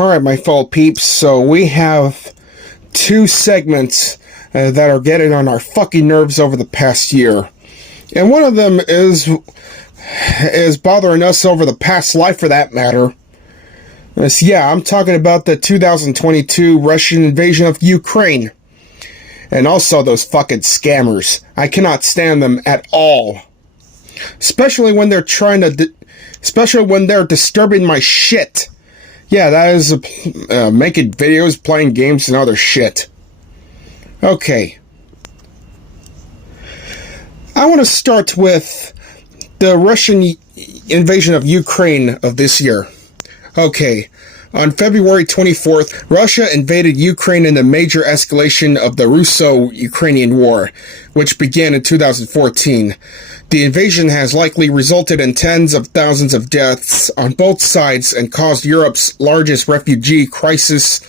Alright, my fellow peeps, so we have two segments that are getting on our fucking nerves over the past year. And one of them is bothering us over the past life, for that matter. Yeah, I'm talking about the 2022 Russian invasion of Ukraine. And also those fucking scammers. I cannot stand them at all. Especially when they're especially when they're disturbing my shit. Yeah, that is making videos, playing games, and other shit. Okay. I want to start with the Russian invasion of Ukraine of this year. Okay. On February 24th, Russia invaded Ukraine in a major escalation of the Russo-Ukrainian War, which began in 2014. The invasion has likely resulted in tens of thousands of deaths on both sides and caused Europe's largest refugee crisis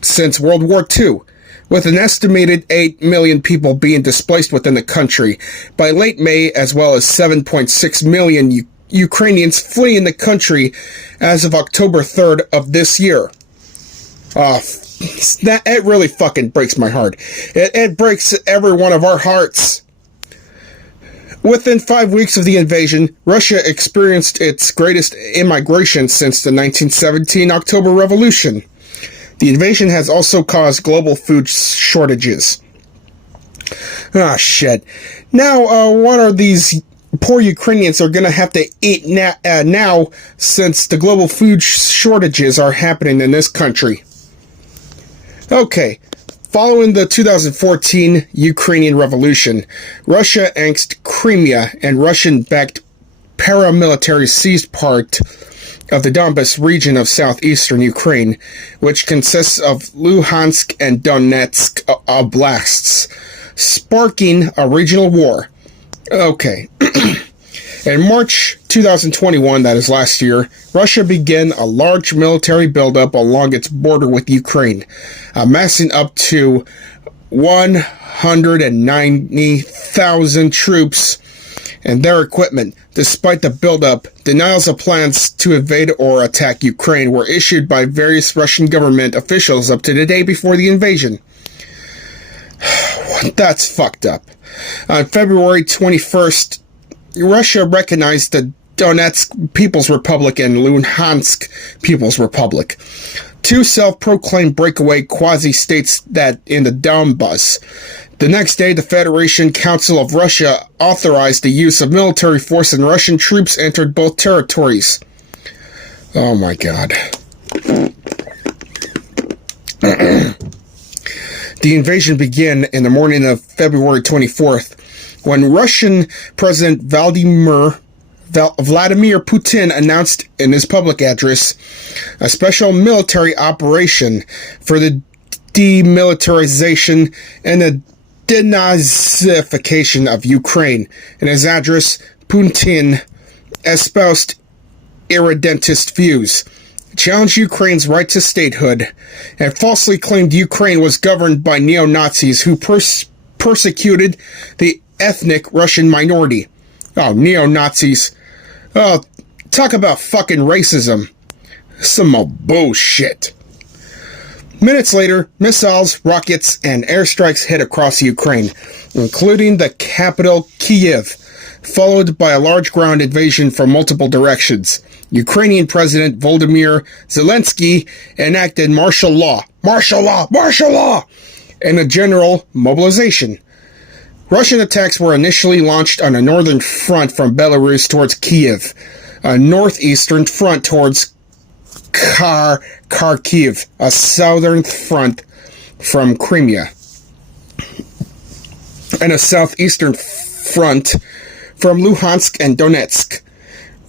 since World War II, with an estimated 8 million people being displaced within the country. By late May, as well as 7.6 million Ukrainians fleeing the country as of October 3rd of this year. It really fucking breaks my heart. It breaks every one of our hearts. Within 5 weeks of the invasion, Russia experienced its greatest immigration since the 1917 October Revolution. The invasion has also caused global food shortages. Shit. Now, what are these poor Ukrainians are going to have to eat now since the global food shortages are happening in this country? Okay. Following the 2014 Ukrainian Revolution, Russia annexed Crimea and Russian-backed paramilitary seized part of the Donbas region of southeastern Ukraine, which consists of Luhansk and Donetsk oblasts, sparking a regional war. Okay. In March 2021, that is last year, Russia began a large military buildup along its border with Ukraine, amassing up to 190,000 troops and their equipment. Despite the buildup, denials of plans to invade or attack Ukraine were issued by various Russian government officials up to the day before the invasion. That's fucked up. On February 21st, Russia recognized the Donetsk People's Republic and Luhansk People's Republic, two self-proclaimed breakaway quasi-states that in the Donbas. The next day, the Federation Council of Russia authorized the use of military force and Russian troops entered both territories. Oh my god. The invasion began in the morning of February 24th, when Russian President Vladimir Putin announced in his public address a special military operation for the demilitarization and the denazification of Ukraine. In his address, Putin espoused irredentist views, challenged Ukraine's right to statehood, and falsely claimed Ukraine was governed by neo-Nazis who persecuted the ethnic Russian minority. Oh, neo-Nazis. Oh, talk about fucking racism. Some more bullshit. Minutes later, missiles, rockets, and airstrikes hit across Ukraine, including the capital, Kyiv, followed by a large ground invasion from multiple directions. Ukrainian President Volodymyr Zelensky enacted martial law, and a general mobilization. Russian attacks were initially launched on a northern front from Belarus towards Kyiv, a northeastern front towards Kharkiv, a southern front from Crimea, and a southeastern front from Luhansk and Donetsk.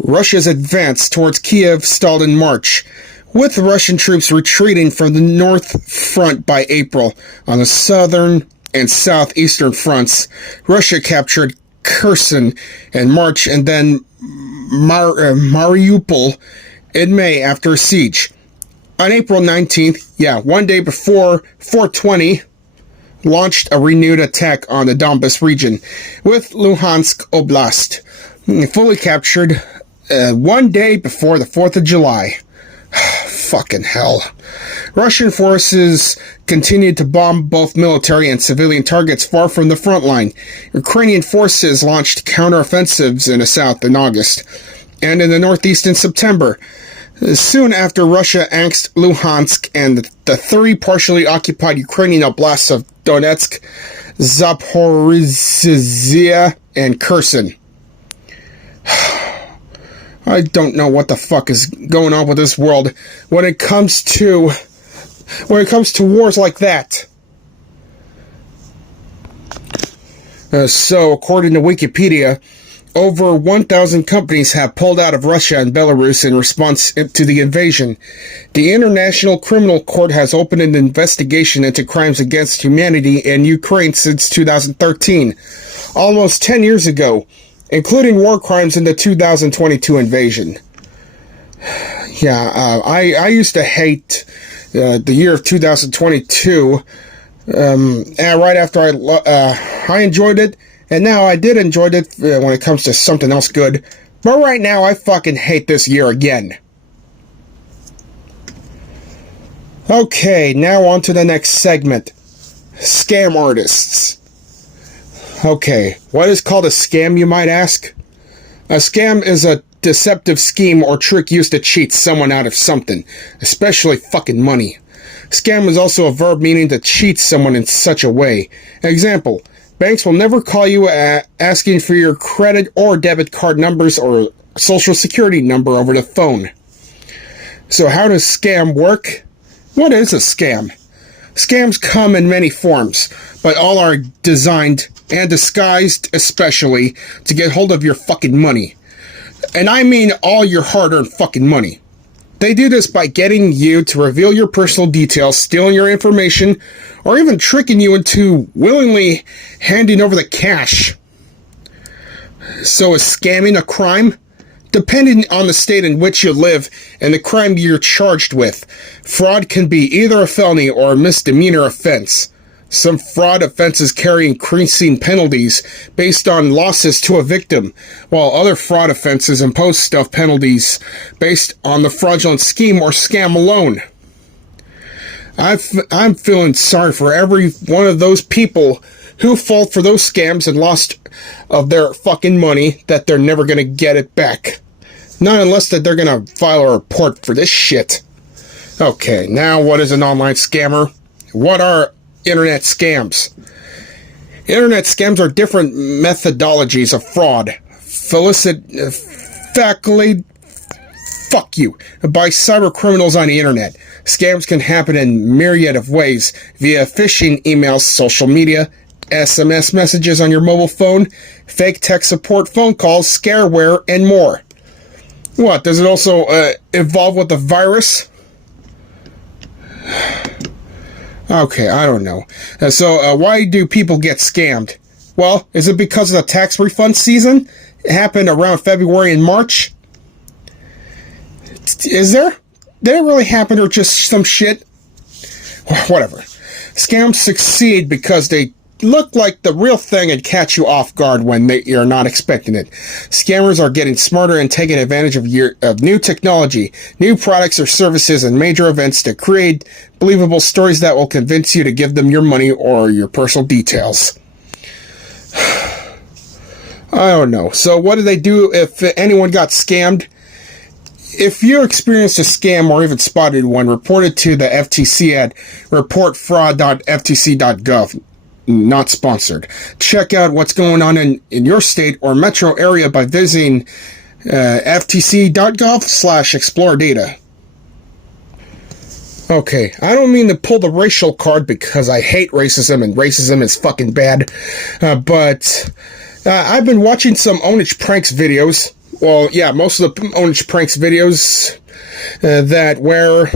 Russia's advance towards Kyiv stalled in March, with Russian troops retreating from the north front by April. On the southern and southeastern fronts, Russia captured Kherson in March and then Mariupol in May after a siege. On April 19th, one day before 420, launched a renewed attack on the Donbas region, with Luhansk Oblast fully captured 1 day before the 4th of July. fucking hell. Russian forces continued to bomb both military and civilian targets far from the front line. Ukrainian forces launched counteroffensives in the south in August, and in the northeast in September. Soon after, Russia annexed Luhansk and the three partially occupied Ukrainian oblasts of Donetsk, Zaporizhzhia, and Kherson. I don't know what the fuck is going on with this world when it comes to wars like that. So, according to Wikipedia, over 1,000 companies have pulled out of Russia and Belarus in response to the invasion. The International Criminal Court has opened an investigation into crimes against humanity in Ukraine since 2013, almost 10 years ago, including war crimes in the 2022 invasion. Yeah, I used to hate the year of 2022, and right after I enjoyed it, and now I did enjoy it when it comes to something else good, but right now I fucking hate this year again. Okay, now on to the next segment. Scam artists. Okay, what is called a scam, you might ask? A scam is a deceptive scheme or trick used to cheat someone out of something, especially fucking money. Scam is also a verb meaning to cheat someone in such a way. Example, banks will never call you asking for your credit or debit card numbers or social security number over the phone. So how does scam work? What is a scam? Scams come in many forms, but all are designed and disguised especially to get hold of your fucking money. And I mean all your hard-earned fucking money. They do this by getting you to reveal your personal details, stealing your information, or even tricking you into willingly handing over the cash. So is scamming a crime? Depending on the state in which you live and the crime you're charged with, fraud can be either a felony or a misdemeanor offense. Some fraud offenses carry increasing penalties based on losses to a victim, while other fraud offenses impose stiff penalties based on the fraudulent scheme or scam alone. I'm feeling sorry for every one of those people who fall for those scams and lost of their fucking money that they're never going to get it back. Not unless that they're going to file a report for this shit. Okay, now what is an online scammer? What are internet scams? Internet scams are different methodologies of fraud. By cyber criminals on the internet. Scams can happen in myriad of ways via phishing emails, social media, SMS messages on your mobile phone, fake tech support phone calls, scareware, and more. What, does it also evolve with the virus? Okay, I don't know. So why do people get scammed? Well, is it because of the tax refund season? It happened around February and March? Is there? Did it really happen or just some shit? Whatever. Scams succeed because they look like the real thing and catch you off guard when you're not expecting it. Scammers are getting smarter and taking advantage of new technology, new products or services, and major events to create believable stories that will convince you to give them your money or your personal details. I don't know. So what do they do if anyone got scammed? If you experienced a scam or even spotted one, report it to the FTC at reportfraud.ftc.gov. Not sponsored. Check out what's going on in your state or metro area by visiting ftc.gov/explore data. Okay, I don't mean to pull the racial card because I hate racism and racism is fucking bad, but I've been watching some Onage Pranks videos. Well, yeah, most of the Onage Pranks videos that where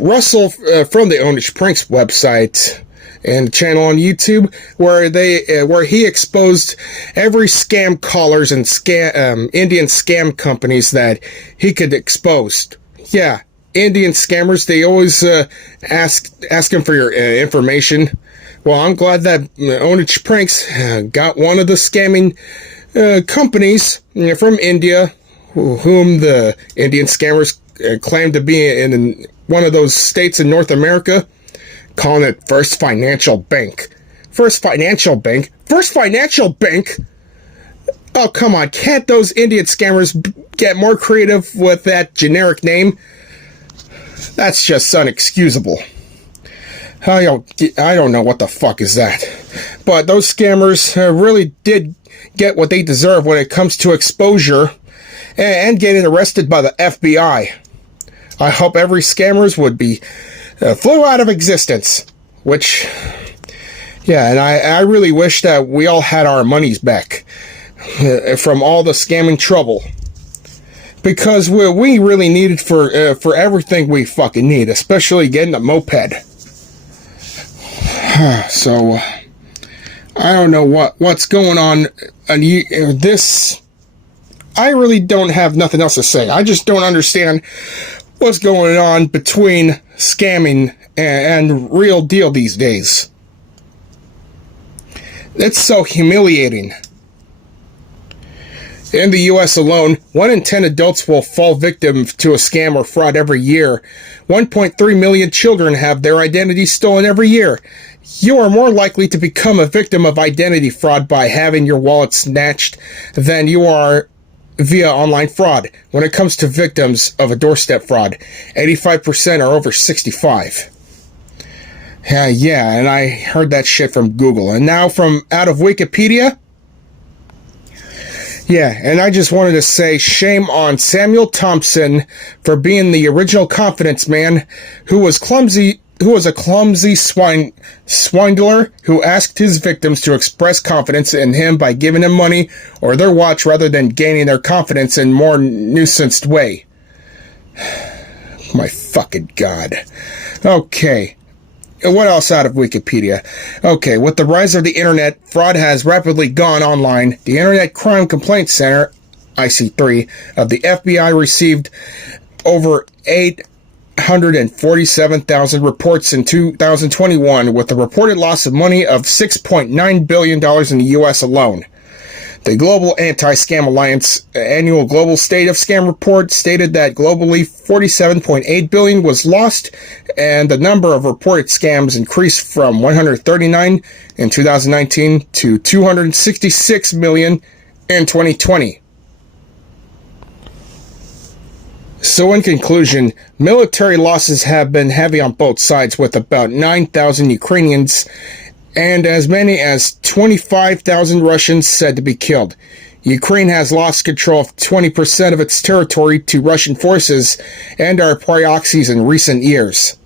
Russell from the Onage Pranks website and channel on YouTube, where he exposed every scam callers and Indian scam companies that he could expose. Yeah, Indian scammers, they always ask him for your information. Well, I'm glad that Onage Pranks got one of the scamming companies from India, whom the Indian scammers claim to be in one of those states in North America, calling it First Financial Bank. First Financial Bank? First Financial Bank? Oh, come on. Can't those Indian scammers get more creative with that generic name? That's just unexcusable. I don't know what the fuck is that. But those scammers really did get what they deserve when it comes to exposure and getting arrested by the FBI. I hope every scammers would be flew out of existence. Which, yeah, and I really wish that we all had our monies back from all the scamming trouble. Because we really need it for everything we fucking need, especially getting a moped. So, I don't know what's going on. This, I really don't have nothing else to say. I just don't understand what's going on between scamming and real deal these days. It's so humiliating. In the U.S. alone, 1 in 10 adults will fall victim to a scam or fraud every year. 1.3 million children have their identity stolen every year. You are more likely to become a victim of identity fraud by having your wallet snatched than you are via online fraud. When it comes to victims of a doorstep fraud, 85% are over 65. Yeah, and I heard that shit from Google. And now from out of Wikipedia. Yeah, and I just wanted to say shame on Samuel Thompson for being the original confidence man who was a clumsy swindler who asked his victims to express confidence in him by giving him money or their watch rather than gaining their confidence in more nuanced way. My fucking God. Okay. What else out of Wikipedia? Okay, with the rise of the internet, fraud has rapidly gone online. The Internet Crime Complaint Center, IC3, of the FBI received over 847,000 reports in 2021, with a reported loss of money of $6.9 billion in the U.S. alone. The Global Anti-Scam Alliance annual Global State of Scam report stated that globally 47.8 billion was lost, and the number of reported scams increased from 139 in 2019 to 266 million in 2020. So in conclusion, military losses have been heavy on both sides, with about 9,000 Ukrainians and as many as 25,000 Russians said to be killed. Ukraine has lost control of 20% of its territory to Russian forces and our proxies in recent years.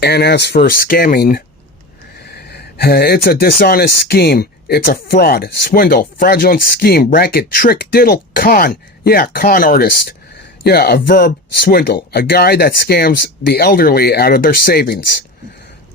And as for scamming, it's a dishonest scheme. It's a fraud, swindle, fraudulent scheme, racket, trick, diddle, con. Yeah, con artist. Yeah, a verb, swindle. A guy that scams the elderly out of their savings.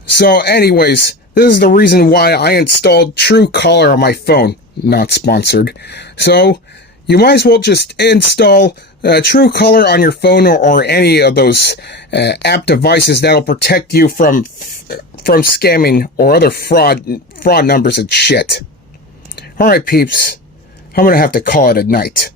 So anyways, this is the reason why I installed Truecaller on my phone. Not sponsored. So, you might as well just install Truecaller on your phone or any of those app devices that'll protect you from scamming or other fraud numbers and shit. Alright peeps, I'm gonna have to call it a night.